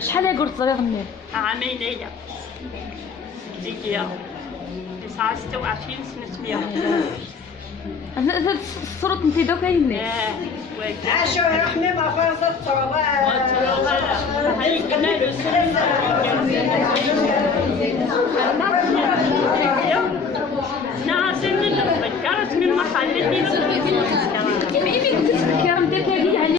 شحال هي قلت غني؟ عامين هي 29 سنة 100. الصوت انت دوكا يمي وي عاشوا رحمي ما فرصت صعوبات. هاي كمان